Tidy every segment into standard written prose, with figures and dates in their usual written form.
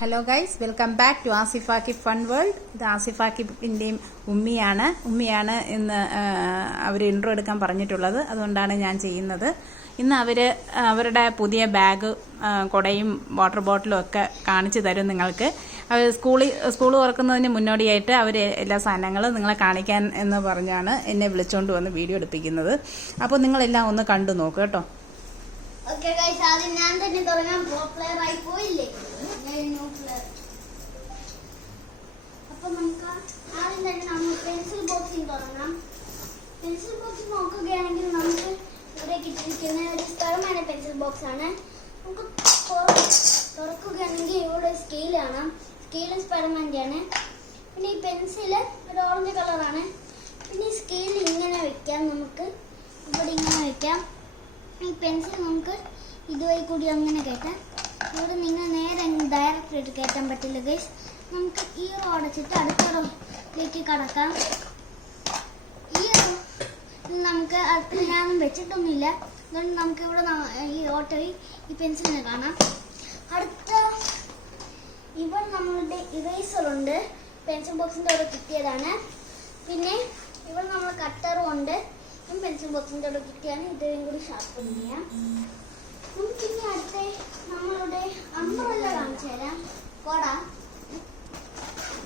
Hello guys, welcome back to Asifakki fun world. ഇത് ആസിഫാക്കിൻ്റെയും ഉമ്മിയാണ് ഇന്ന് അവർ ഇൻട്രോ എടുക്കാൻ പറഞ്ഞിട്ടുള്ളത്. അതുകൊണ്ടാണ് ഞാൻ ചെയ്യുന്നത്. ഇന്ന് അവരുടെ പുതിയ ബാഗ്, കുടയും വാട്ടർ ബോട്ടിലും ഒക്കെ കാണിച്ചു തരും നിങ്ങൾക്ക്. സ്കൂൾ തുറക്കുന്നതിന് മുന്നോടിയായിട്ട് അവർ എല്ലാ സാധനങ്ങളും നിങ്ങളെ കാണിക്കാൻ എന്ന് പറഞ്ഞാണ് എന്നെ വിളിച്ചുകൊണ്ട് വന്ന് വീഡിയോ എടുപ്പിക്കുന്നത്. അപ്പോൾ നിങ്ങളെല്ലാം ഒന്ന് കണ്ടു നോക്കുക കേട്ടോ. ഓക്കേ ഗയ്സ്, ആദ്യം ഞാൻ തന്നെ തുടങ്ങാം. പ്രോ പ്ലെയർ ആയി പോയില്ലേ, ന്യൂ പ്ലെയർ. അപ്പോൾ നമുക്ക് ആദ്യം തന്നെ നമ്മൾ പെൻസിൽ ബോക്സിൽ തുടങ്ങാം. പെൻസിൽ ബോക്സ് നോക്കുകയാണെങ്കിൽ നമുക്ക് ഇവിടെ കിട്ടിയിരിക്കുന്ന ഒരു സ്ഥലമായ പെൻസിൽ ബോക്സ് ആണ്. നമുക്ക് തുറക്കുകയാണെങ്കിൽ ഇവിടെ സ്കെയിൽ കാണാം. സ്കെയിലും സ്പൈഡർമാൻ്റെ ആണ്. പിന്നെ ഈ പെൻസില് ഒരു ഓറഞ്ച് കളറാണ്. പിന്നെ ഈ സ്കെയിൽ ഇങ്ങനെ വെക്കാം, നമുക്ക് ഇവിടെ ഇങ്ങനെ വെക്കാം. ഈ പെൻസിൽ നമുക്ക് ഇതുവഴി കൂടി അങ്ങനെ കയറ്റാം. ഇവിടെ നിങ്ങൾ നേരെ ഡയറക്റ്റ് ആയിട്ട് കയറ്റാൻ പറ്റില്ല ഗൈസ്. നമുക്ക് ഈ റോ അടച്ചിട്ട് അടുത്ത റോയിലേക്ക് കടക്കാം. ഈ നമുക്ക് അടുത്ത് ഞാനൊന്നും വെച്ചിട്ടൊന്നുമില്ല, അതുകൊണ്ട് നമുക്ക് ഇവിടെ ഈ ഓട്ടോയിൽ ഈ പെൻസിലിനെ കാണാം. അടുത്ത ഇവിടെ നമ്മളുടെ ഇറേസറുണ്ട്, പെൻസിൽ ബോക്സിൻ്റെ അവിടെ കിട്ടിയതാണ്. പിന്നെ ഇവിടെ നമ്മൾ കട്ടറും ഉണ്ട്, പെൻസിൽ ബോക്സിൻ്റെ അവിടെ കിട്ടിയാണ്. ഇതും കൂടി ഷാർപ്പ് ചെയ്യാം. നമുക്കിനി അടുത്ത നമ്മളുടെ അംബ്രല്ല കാണിച്ചു തരാം. കൊട,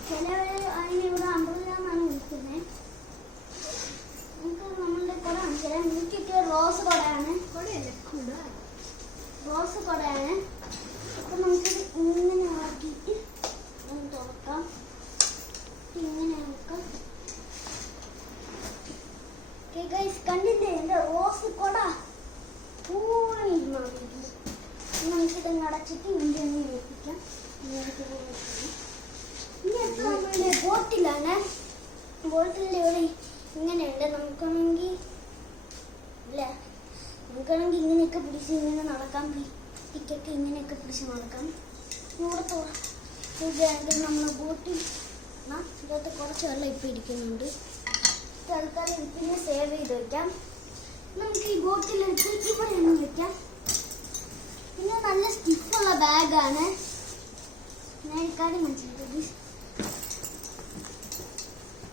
ചിലവർ അതിന് ഇവിടെ അംബ്രല്ല എന്നാണ് വിളിക്കുന്നത്. നമുക്ക് നമ്മളുടെ കൊട കാണിച്ചു തരാം. എനിക്ക് കിട്ടിയ റോസ് കൊടയാണ്. റോസ് കൊടയാണ്. അപ്പൊ നമുക്കിത് ഇങ്ങനെ ആക്കിയിട്ട് ഒന്ന് തുറക്കാം. ഇങ്ങനെ നോക്കാം. കണ്ടില്ലേ എന്റെ റോസ് കൊട പൂർണ്ണ നമുക്കിത് അടച്ചിട്ട് ഇങ്ങനെ ഏൽപ്പിക്കാം. ഇനി അടുത്ത നമ്മളുടെ ബോട്ടിലാണ്. ബോട്ടിലിൻ്റെ ഇവിടെ ഇങ്ങനെയുണ്ട്. നമുക്കാണെങ്കിൽ ഇങ്ങനെയൊക്കെ പിടിച്ച് ഇങ്ങനെ നടക്കാം. ടിക്കൊക്കെ ഇങ്ങനെയൊക്കെ പിടിച്ച് നടക്കാം. ഇവിടെ നമ്മളെ ബോട്ടിൽ ഇതിനകത്ത് കുറച്ച് വെള്ളം ഇപ്പം ഇരിക്കുന്നുണ്ട്. തൽക്കാലം പിന്നെ സേവ് ചെയ്ത് വെക്കാം. നമുക്ക് ഈ ബോട്ടിലെടുത്ത് ഇവിടെ നിന്ന് വെക്കാം. പിന്നെ നല്ല സ്റ്റിഫുള്ള ബാഗാണ്. ഞാൻ കാര്യം മനസ്സിലാക്കി,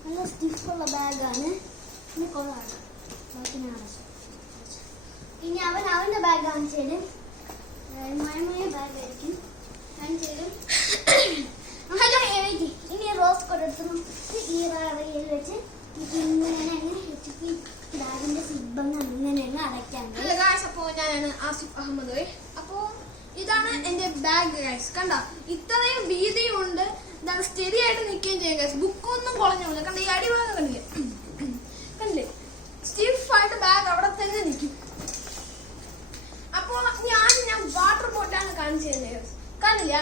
നല്ല സ്റ്റിഫുള്ള ബാഗാണ്. പിന്നെ കൊള്ളാണ്. ഇനി അവൻ്റെ ബാഗ് കാണിച്ചു തരും. മഴമയ ബാഗായിരിക്കും കാണിച്ചു തരും. ഇനി റോസ് കോഡ് എടുത്ത് ഈ റയിൽ വെച്ച് ഞാനാണ് ആസിഫ് അഹമ്മദ്. അപ്പോ ഇതാണ് എന്റെ ബാഗ് ഗൈസ്. കണ്ട, ഇത്രയും വീതിയും ഉണ്ട്. ഇതാണ് സ്റ്റഡി ആയിട്ട് നിൽക്കുകയും ചെയ്യും ഗൈസ്. ബുക്കൊന്നും കുളഞ്ഞില്ല. കണ്ട, ഈ അടിഭാഗം കണ്ടില്ലേ, കണ്ടില്ലേ, സ്റ്റിഫായിട്ട് ബാഗ് അവിടെ തന്നെ നിൽക്കും. അപ്പോ ഞാൻ വാട്ടർ ബോട്ടിലാണ് കാണിച്ചു തരുന്നത് ഗൈസ്. കണ്ടില്ല,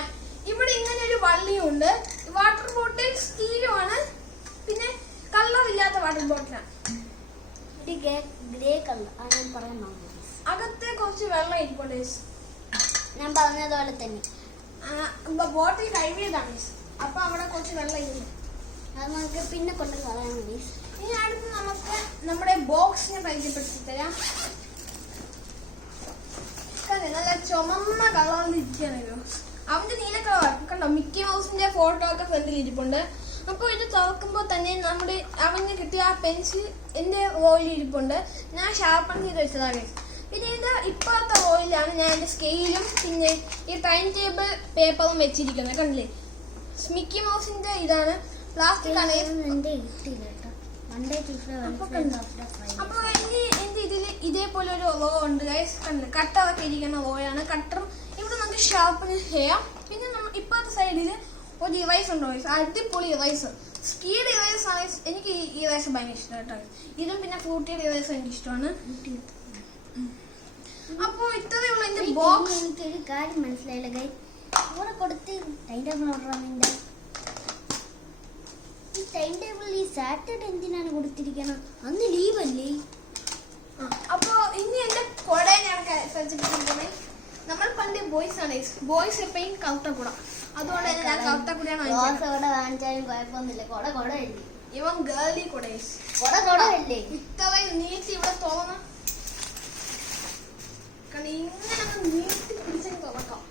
ഇവിടെ ഇങ്ങനെ ഒരു വള്ളിയുണ്ട്. വാട്ടർ ബോട്ടിൽ സ്റ്റീലുമാണ്. പിന്നെ കളറില്ലാത്ത വാട്ടർ ബോട്ടിലാണ്. ഗ്രേ കളർ ഞാൻ പറയാൻ മറന്നു. അകത്തെ കുറച്ച് വെള്ളം ഇരിപ്പുണ്ട്. ഞാൻ പറഞ്ഞതുപോലെ തന്നെ ബോട്ടിൽ കഴുകിയതാണ്. അപ്പൊ അവിടെ കുറച്ച് വെള്ളം ഇല്ല. അത് നമുക്ക് പിന്നെ കൊണ്ട് കളയാൻ മതി. ഇനി അടുത്ത് നമുക്ക് നമ്മുടെ ബോക്സിനെ പരിചയപ്പെടുത്തി തരാം. നല്ല ചുമന്ന കളറിൽ ഇരിക്കുകയാണ്. അവന്റെ നീല കളർ കണ്ടോ, മിക്കി മൗസിന്റെ ഫോട്ടോ ഒക്കെ ഫ്രണ്ടിൽ ഇരിപ്പുണ്ട്. അപ്പോൾ ഇത് തുറക്കുമ്പോൾ തന്നെ നമ്മുടെ അവന് കിട്ടിയ ആ പെൻസിൽ എൻ്റെ റോയിൽ ഇരിപ്പുണ്ട്. ഞാൻ ഷാർപ്പൺ ചെയ്ത് വെച്ചതാണ്. പിന്നെ ഇത് ഇപ്പോഴത്തെ റോയിലാണ് ഞാൻ എൻ്റെ സ്കെയിലും പിന്നെ ഈ ടൈം ടേബിൾ പേപ്പറും വെച്ചിരിക്കുന്നത്. കണ്ടില്ലേ, മിക്കി മൗസിന്റെ ഇതാണ്. പ്ലാസ്റ്റിക് ആണ്. അപ്പോൾ എൻ്റെ ഇതിൽ ഇതേപോലെ ഒരു റോ ഉണ്ട് ഗൈസ്. കണ്ടില്ലേ, കട്ടറൊക്കെ ഇരിക്കുന്ന റോയാണ്. കട്ടറും ഇവിടെ നമുക്ക് ഷാർപ്പൺ ചെയ്യാം. പിന്നെ ഇപ്പോഴത്തെ സൈഡിൽ ഒരു ഇറൈസ് ഉണ്ടോ, അടിപൊളി ഇറൈസ്, സ്കീഡ് ഇറൈസ് ആണ്. എനിക്ക് ഈ ഇറൈസ് ഭയങ്കര ഇഷ്ടമാണ് കേട്ടോ. ഇതും പിന്നെ ഫ്രൂട്ടിയുടെ ഇറൈസ് എനിക്ക് ഇഷ്ടമാണ്. അപ്പൊ ഇത്രയുള്ള എന്റെ ബോക്സ്. എനിക്കൊരു കാര്യം മനസ്സിലായില്ല ഗൈസ്. ഇവിടെ കൊടുത്ത് ടൈം ടേബിൾ ഓർഡർ. ഈ ടൈം ടേബിൾ ഈ സാറ്റർഡേ എന്തിനാണ് കൊടുത്തിരിക്കണം? അന്ന് ലീവല്ലേ? അപ്പൊ ഇനി എന്റെ കൊടയെ ഞാൻ പരിചയപ്പെടുത്തുന്നത്. നമ്മൾ പണ്ട് ബോയ്സ് ആണ്. ബോയ്സ് എപ്പോഴും കൗട്ട കൂട. അതുകൊണ്ട് തന്നെ ഞാൻ കൗട്ട കൂടെയാണ് വാങ്ങിച്ചാലും കുഴപ്പമൊന്നുമില്ല. കൊട ഇവൻ ഗേളി കൊട ഇത്രയും നീട്ടി ഇവിടെ തോന്നുന്നു. ഇങ്ങനെ നീട്ടി പിടിച്ചു തുറക്കാം.